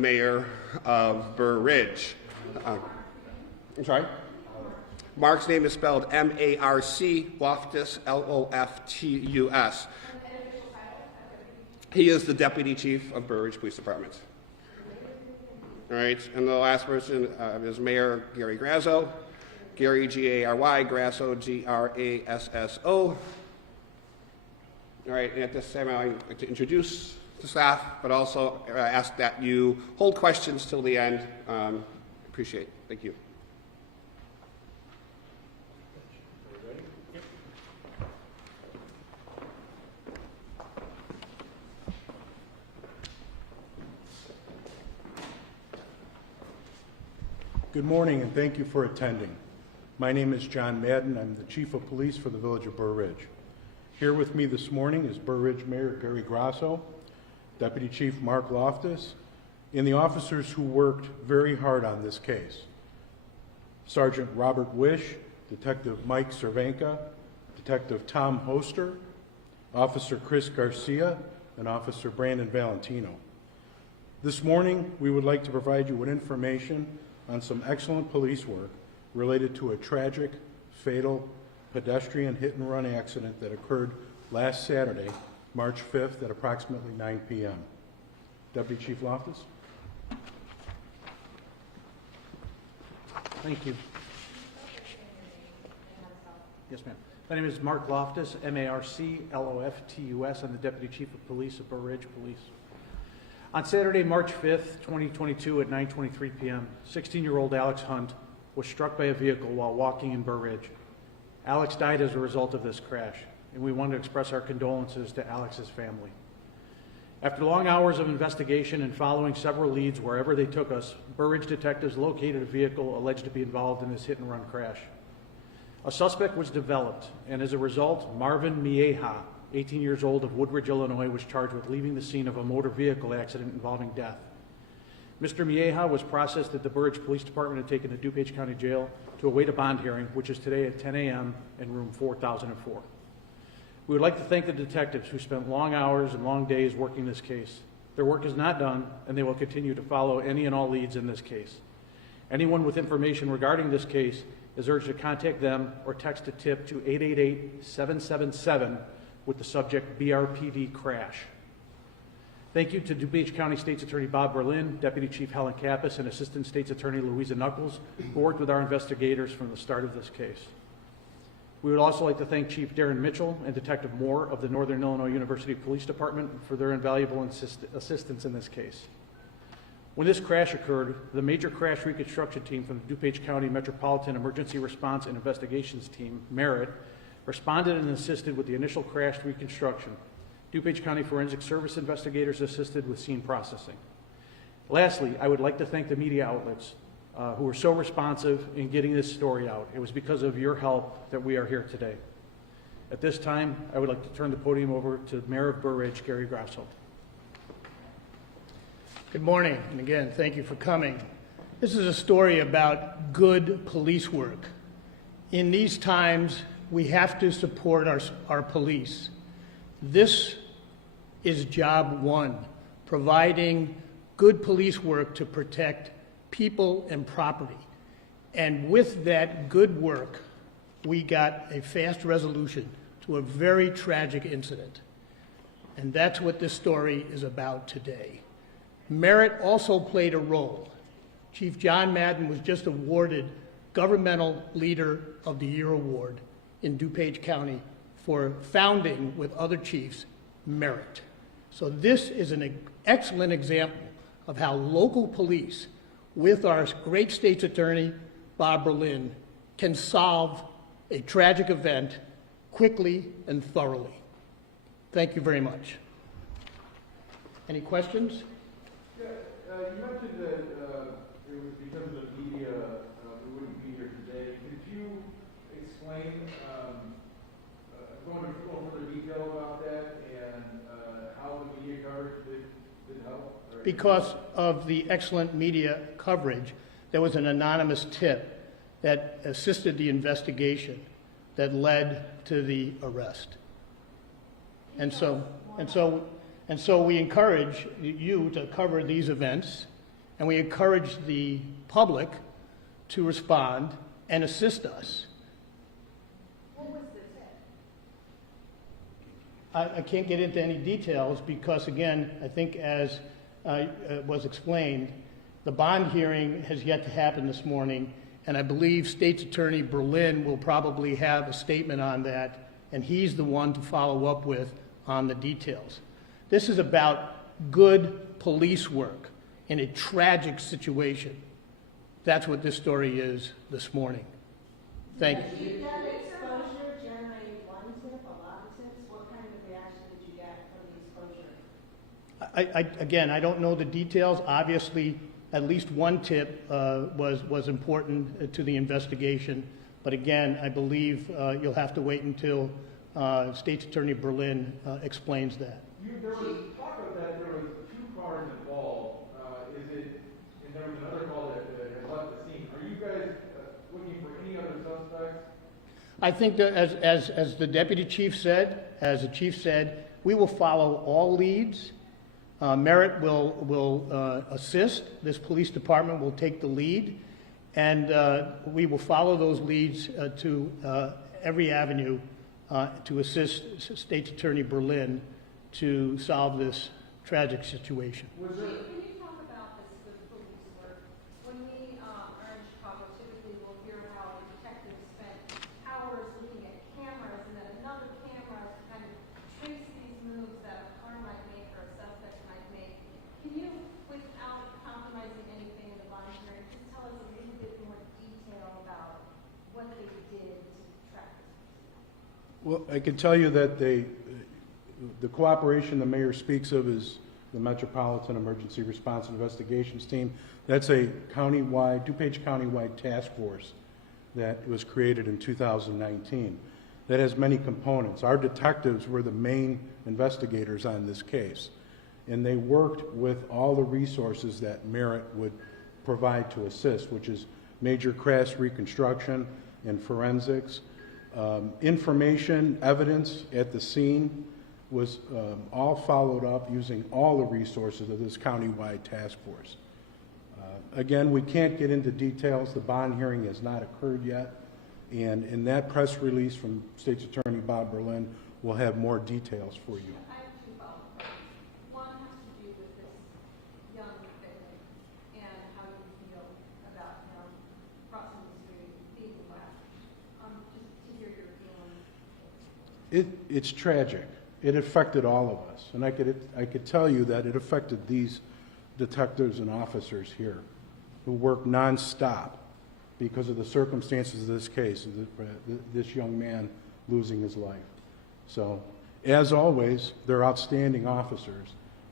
Mayor of Burr Ridge. I'm sorry? Mark's name is spelled M-A-R-C, Loftus, L-O-F-T-U-S. He is the Deputy Chief of Burr Ridge Police Department. All right, and the last person is Mayor Gary Grasso. Gary, G-A-R-Y, Grasso, G-R-A-S-S-O. All right, and at this time I'd like to introduce the staff, but also ask that you hold questions till the end. Appreciate it. Thank you. Good morning, and thank you for attending. My name is John Madden. I'm the Chief of Police for the Village of Burr Ridge. Here with me this morning is Burr Ridge Mayor Gary Grasso, Deputy Chief Mark Loftus, and the officers who worked very hard on this case. Sergeant Robert Wish, Detective Mike Cervenka, Detective Tom Hoster, Officer Chris Garcia, and Officer Brandon Valentino. This morning, we would like to provide you with information on some excellent police work related to a tragic, fatal pedestrian hit-and-run accident that occurred last Saturday, March 5th at approximately 9 p.m. Deputy Chief Loftus. Thank you. Yes, ma'am. My name is Mark Loftus, M-A-R-C-L-O-F-T-U-S. I'm the Deputy Chief of Police of Burr Ridge Police. On Saturday, March 5th, 2022 at 9:23 p.m., 16-year-old Alex Hunt was struck by a vehicle while walking in Burr Ridge. Alex died as a result of this crash, and we want to express our condolences to Alex's family. After long hours of investigation and following several leads wherever they took us, Burr Ridge detectives located a vehicle alleged to be involved in this hit-and-run crash. A suspect was developed, and as a result, Marvin Mieja, 18 years old, of Woodridge, Illinois, was charged with leaving the scene of a motor vehicle accident involving death. Mr. Mieja was processed at the Burr Ridge Police Department and taken to DuPage County Jail to await a bond hearing, which is today at 10 a.m. in room 4004. We would like to thank the detectives who spent long hours and long days working this case. Their work is not done, and they will continue to follow any and all leads in this case. Anyone with information regarding this case is urged to contact them or text a tip to 888-777 with the subject BRPD crash. Thank you to DuPage County State's Attorney Bob Berlin, Deputy Chief Helen Kappas, and Assistant State's Attorney Louisa Knuckles, who worked with our investigators from the start of this case. We would also like to thank Chief Darren Mitchell and Detective Moore of the Northern Illinois University Police Department for their invaluable assistance in this case. When this crash occurred, the major crash reconstruction team from the DuPage County Metropolitan Emergency Response and Investigations Team, MERIT, responded and assisted with the initial crash reconstruction. DuPage County Forensic Service investigators assisted with scene processing. Lastly, I would like to thank the media outlets who were so responsive in getting this story out. It was because of your help that we are here today. At this time, I would like to turn the podium over to Mayor of Burr Ridge, Gary Grasso. Good morning, and again, thank you for coming. This is a story about good police work. In these times, we have to support our police. This is job one, providing good police work to protect people and property. And with that good work, we got a fast resolution to a very tragic incident. And that's what this story is about today. Merit also played a role. Chief John Madden was just awarded Governmental Leader of the Year Award in DuPage County for founding with other chiefs merit. So this is an excellent example of how local police, with our great state's attorney, Bob Berlin, can solve a tragic event quickly and thoroughly. Thank you very much. Any questions? Yeah, you mentioned that it was because of the media we wouldn't be here today. Could you explain, go into a little further detail about that and how the media coverage did help? Because of the excellent media coverage, there was an anonymous tip that assisted the investigation that led to the arrest. And so we encourage you to cover these events and we encourage the public to respond and assist us. I can't get into any details because, again, I think as was explained, the bond hearing has yet to happen this morning, and I believe State's Attorney Berlin will probably have a statement on that, and he's the one to follow up with on the details. This is about good police work in a tragic situation. That's what this story is this morning. Thank you. Did that exposure generate one tip, a lot of tips? What kind of reaction did you get from the exposure? Again, I don't know the details. Obviously, at least one tip was important to the investigation. But again, I believe you'll have to wait until State's Attorney Berlin explains that. There was talk of that there was 2 cars involved. And there was another call that had left the scene. Are you guys looking for any other suspects? I think that as the deputy chief said, as the chief said, we will follow all leads. Merritt will assist. This police department will take the lead, and we will follow those leads to every avenue to assist State's Attorney Berlin to solve this tragic situation. Chief, can you talk about this with police work? When we are in Chicago, typically we'll hear how the detectives spent hours looking at cameras and then another camera to kind of trace these moves that a car might make or a suspect might make. Can you, without compromising anything in the bond hearing, just tell us a little bit more detail about what they did to track this? Well, I can tell you that the cooperation the mayor speaks of is the Metropolitan Emergency Response Investigations Team. That's a countywide, DuPage countywide task force that was created in 2019. That has many components. Our detectives were the main investigators on this case, and they worked with all the resources that Merritt would provide to assist, which is major crash reconstruction and forensics. Information, evidence at the scene was all followed up using all the resources of this countywide task force. Again, we can't get into details. The bond hearing has not occurred yet. And in that press release from State's Attorney Bob Berlin, we'll have more details for you. I have 2 follow-up questions. One has to do with this young victim and how you feel about him crossing the street, being black. Just to hear your feelings. It's tragic. It affected all of us. And I could tell you that it affected these detectives and officers here who work nonstop because of the circumstances of this case, of this young man losing his life. So, as always, they're outstanding officers,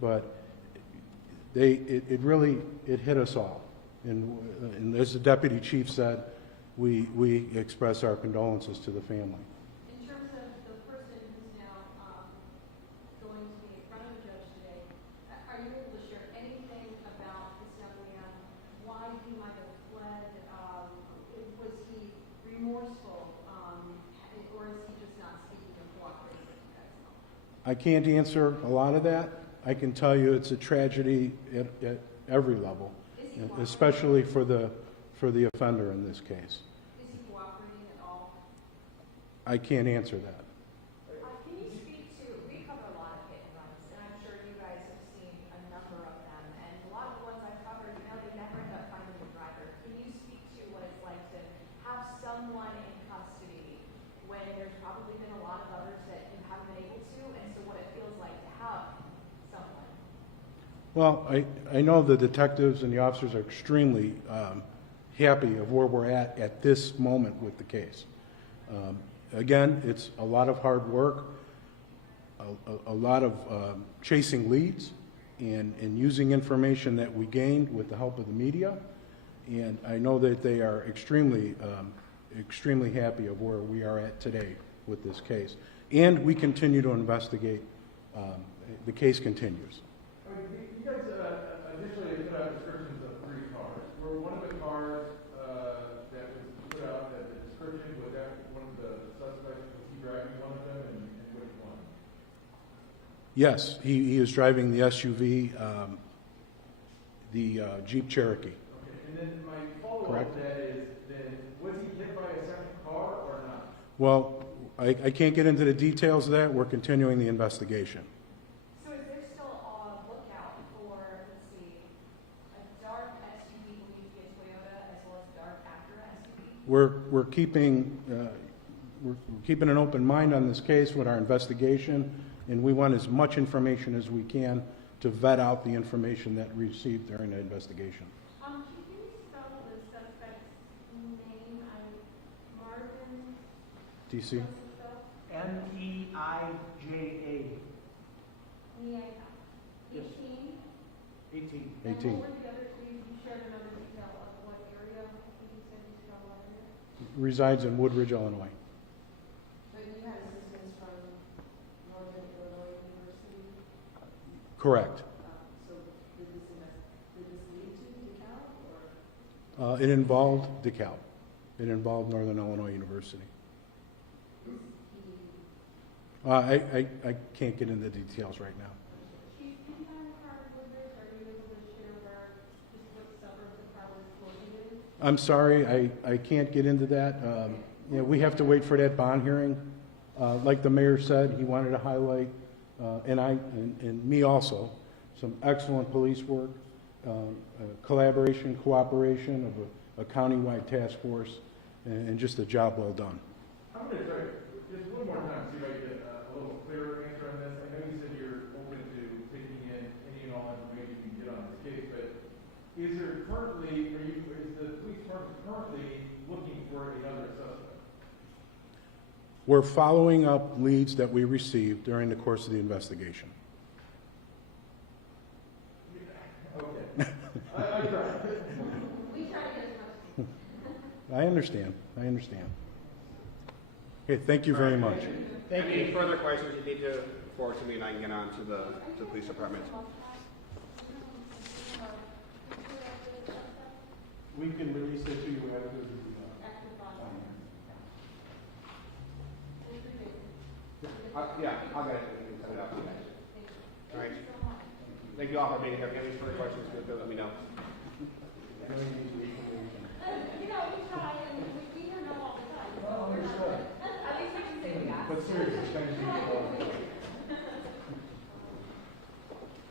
but it really hit us all. And as the deputy chief said, we express our condolences to the family. In terms of the person who's now going to be in front of the judge today, are you able to share anything about this young man, why he might have fled? Was he remorseful, or is he just not speaking or cooperating with you guys? I can't answer a lot of that. I can tell you it's a tragedy at every level, especially for the offender in this case. Is he cooperating at all? I can't answer that. Can you speak to, we cover a lot of hit and runs, and I'm sure you guys have seen a number of them, and a lot of the ones I've covered, they never end up finding the driver. Can you speak to what it's like to have someone in custody when there's probably been a lot of others that you haven't been able to, and so what it feels like to have someone? Well, I know the detectives and the officers are extremely happy of where we're at this moment with the case. Again, it's a lot of hard work, a lot of chasing leads, and using information that we gained with the help of the media. And I know that they are extremely happy of where we are at today with this case. And we continue to investigate. The case continues. You guys initially put out descriptions of 3 cars. Were one of the cars that was put out as a description, was that one of the suspects? Was he driving one of them, and which one? Yes, he is driving the SUV. the Jeep Cherokee. Okay, and then my follow-up Correct. to that is, then, was he hit by a second car or not? Well, I can't get into the details of that. We're continuing the investigation. So is there still a lookout for, let's see, a dark SUV believed to be a Toyota as well as a dark Acura SUV? We're keeping an open mind on this case with our investigation, and we want as much information as we can to vet out the information that we received during the investigation. Can you spell the suspect's name? Marvin, DC? what's it spelled? M-E-I-J-A, Nia, Yes. 18? 18. And 18. what were the other two? You shared another detail of what area you said you saw one in? Resides in Woodridge, Illinois. But you had assistance from Northern Illinois University? Correct. So did this lead to DeKalb or? It involved DeKalb. It involved Northern Illinois University. I can't get into details right now. Chief, can you kind of part with this? Are you able to share where, just what suburbs of how it's located? I'm sorry, I can't get into that. We have to wait for that bond hearing. Like the mayor said, he wanted to highlight, and me also, some excellent police work, collaboration, cooperation of a countywide task force, and just a job well done. I'm going to try just one more time, see if I can get a little clearer answer on this. I know you said you're open to taking in any and all information you can get on this case, but is the police department currently looking for another suspect? We're following up leads that we received during the course of the investigation. Okay. I tried. We try to get as much. I understand. Okay, thank you very much. Any further questions you need to forward to me, and I can get on to the police department. We can release it to you after the... Yeah, I'll get it. We can send it out to you guys. All right. Thank you all for being here. If you have any further questions, let me know.